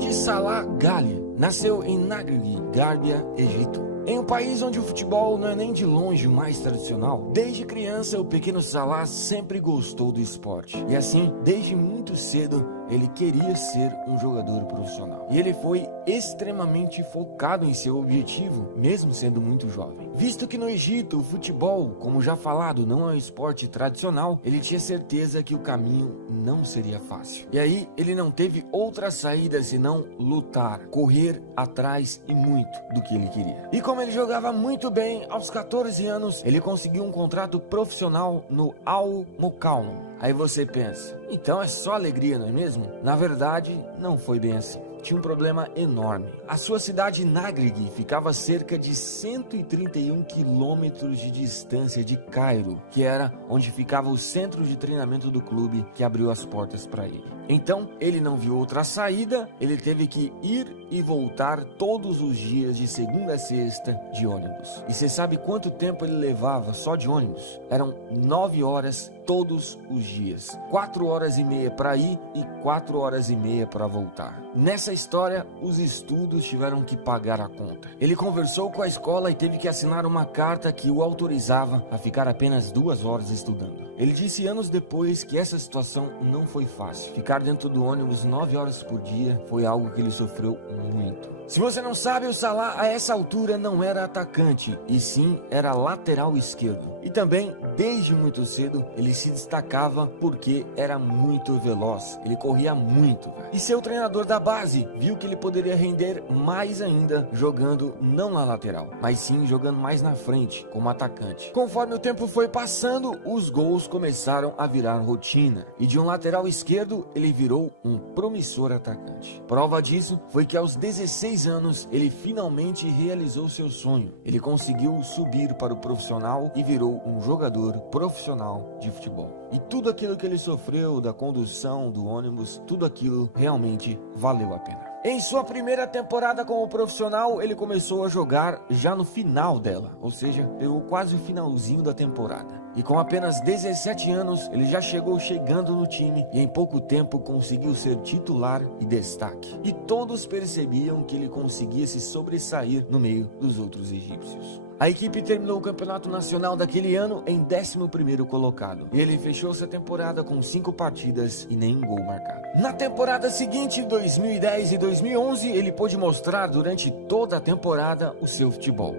de Salah Ghali nasceu em Nagreg, Gárbia, Egito. Em um país onde o futebol não é nem de longe o mais tradicional, desde criança o pequeno Salah sempre gostou do esporte. E assim, desde muito cedo, ele queria ser um jogador profissional. E ele foi extremamente focado em seu objetivo, mesmo sendo muito jovem. Visto que no Egito o futebol, como já falado, não é um esporte tradicional, ele tinha certeza que o caminho não seria fácil. E aí ele não teve outra saída senão lutar, correr atrás e muito do que ele queria. E como ele jogava muito bem, aos 14 anos ele conseguiu um contrato profissional no Al Mokallam. Aí você pensa, então é só alegria, não é mesmo? Na verdade, não foi bem assim. Tinha um problema enorme. A sua cidade Nagreg ficava a cerca de 131 quilômetros de distância de Cairo, que era onde ficava o centro de treinamento do clube que abriu as portas para ele. Então, ele não viu outra saída, ele teve que ir e voltar todos os dias de segunda a sexta de ônibus. E você sabe quanto tempo ele levava só de ônibus? Eram 9 horas todos os dias. 4 horas e meia para ir e 4 horas e meia para voltar. Nessa história, os estudos tiveram que pagar a conta. Ele conversou com a escola e teve que assinar uma carta que o autorizava a ficar apenas 2 horas estudando. Ele disse anos depois que essa situação não foi fácil. Ficar dentro do ônibus 9 horas por dia foi algo que ele sofreu muito. Se você não sabe, o Salah a essa altura não era atacante, e sim era lateral esquerdo. E também, desde muito cedo, ele se destacava porque era muito veloz, ele corria muito. E seu treinador da base viu que ele poderia render mais ainda jogando não na lateral, mas sim jogando mais na frente, como atacante. Conforme o tempo foi passando, os gols começaram a virar rotina, e de um lateral esquerdo, ele virou um promissor atacante. Prova disso foi que aos 16 anos, ele finalmente realizou seu sonho. Ele conseguiu subir para o profissional e virou um jogador profissional de futebol. E tudo aquilo que ele sofreu da condução do ônibus, tudo aquilo realmente valeu a pena. Em sua primeira temporada como profissional, ele começou a jogar já no final dela, ou seja, pegou quase o finalzinho da temporada. E com apenas 17 anos, ele já chegando no time e em pouco tempo conseguiu ser titular e destaque. E todos percebiam que ele conseguia se sobressair no meio dos outros egípcios. A equipe terminou o campeonato nacional daquele ano em 11º colocado. E ele fechou sua temporada com 5 partidas e nenhum gol marcado. Na temporada seguinte, 2010 e 2011, ele pôde mostrar durante toda a temporada o seu futebol.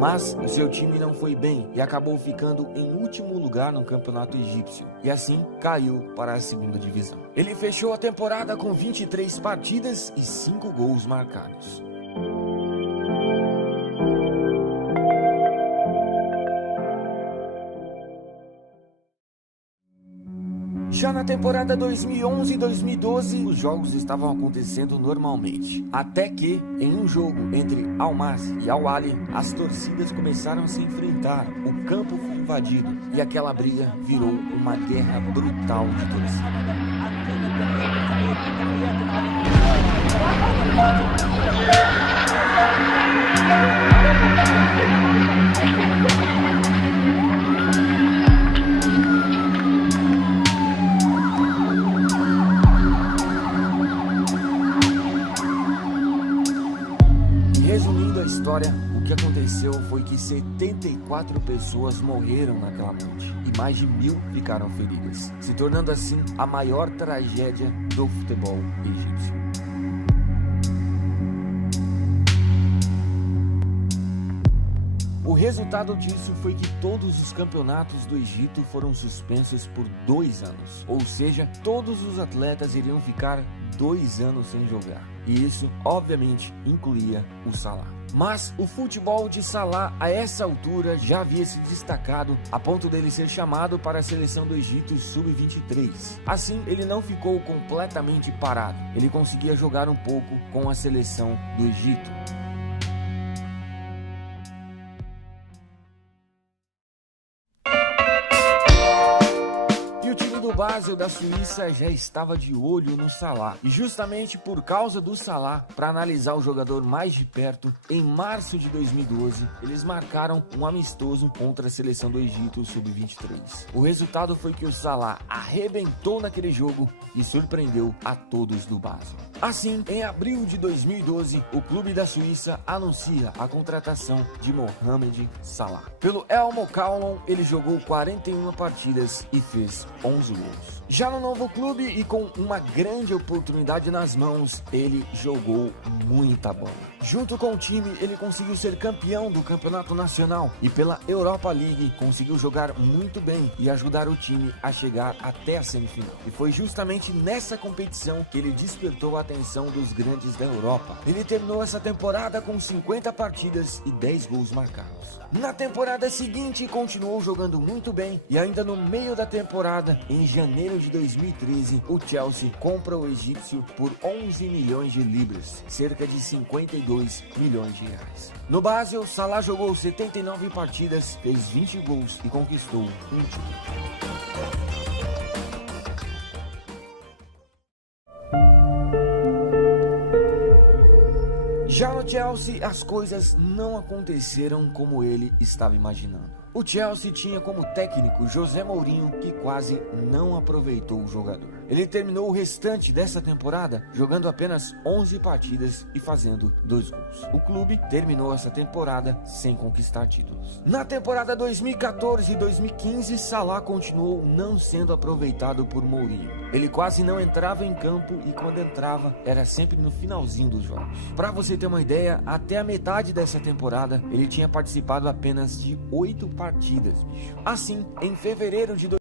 Mas o seu time não foi bem e acabou ficando em último lugar no campeonato egípcio e assim caiu para a segunda divisão. Ele fechou a temporada com 23 partidas e 5 gols marcados. Já na temporada 2011 e 2012, os jogos estavam acontecendo normalmente. Até que, em um jogo entre Al-Masry e Al-Ahly, as torcidas começaram a se enfrentar, o campo foi invadido e aquela briga virou uma guerra brutal de torcida. Resumindo a história, o que aconteceu foi que 74 pessoas morreram naquela noite e mais de 1000 ficaram feridas, se tornando assim a maior tragédia do futebol egípcio. O resultado disso foi que todos os campeonatos do Egito foram suspensos por 2 anos, ou seja, todos os atletas iriam ficar 2 anos sem jogar. E isso, obviamente, incluía o Salah. Mas o futebol de Salah a essa altura já havia se destacado a ponto dele ser chamado para a seleção do Egito Sub-23. Assim, ele não ficou completamente parado. Ele conseguia jogar um pouco com a seleção do Egito. Basel da Suíça já estava de olho no Salah, e justamente por causa do Salah, para analisar o jogador mais de perto, em março de 2012, eles marcaram um amistoso contra a seleção do Egito sub-23. O resultado foi que o Salah arrebentou naquele jogo e surpreendeu a todos do Basel. Assim, em abril de 2012, o clube da Suíça anuncia a contratação de Mohamed Salah. Pelo El Mokaolan, ele jogou 41 partidas e fez 11 gols. Já no novo clube e com uma grande oportunidade nas mãos, ele jogou muita bola. Junto com o time, ele conseguiu ser campeão do campeonato nacional e pela Europa League conseguiu jogar muito bem e ajudar o time a chegar até a semifinal. E foi justamente nessa competição que ele despertou a atenção dos grandes da Europa. Ele terminou essa temporada com 50 partidas e 10 gols marcados. Na temporada seguinte, continuou jogando muito bem e ainda no meio da temporada, em janeiro de 2013, o Chelsea compra o egípcio por 11 milhões de libras, cerca de 52 milhões de reais. No Basel, Salah jogou 79 partidas, fez 20 gols e conquistou um título. Já no Chelsea, as coisas não aconteceram como ele estava imaginando. O Chelsea tinha como técnico José Mourinho, que quase não aproveitou o jogador. Ele terminou o restante dessa temporada jogando apenas 11 partidas e fazendo 2 gols. O clube terminou essa temporada sem conquistar títulos. Na temporada 2014 e 2015, Salah continuou não sendo aproveitado por Mourinho. Ele quase não entrava em campo e quando entrava era sempre no finalzinho dos jogos. Para você ter uma ideia, até a metade dessa temporada ele tinha participado apenas de 8 partidas, bicho. Assim, em fevereiro de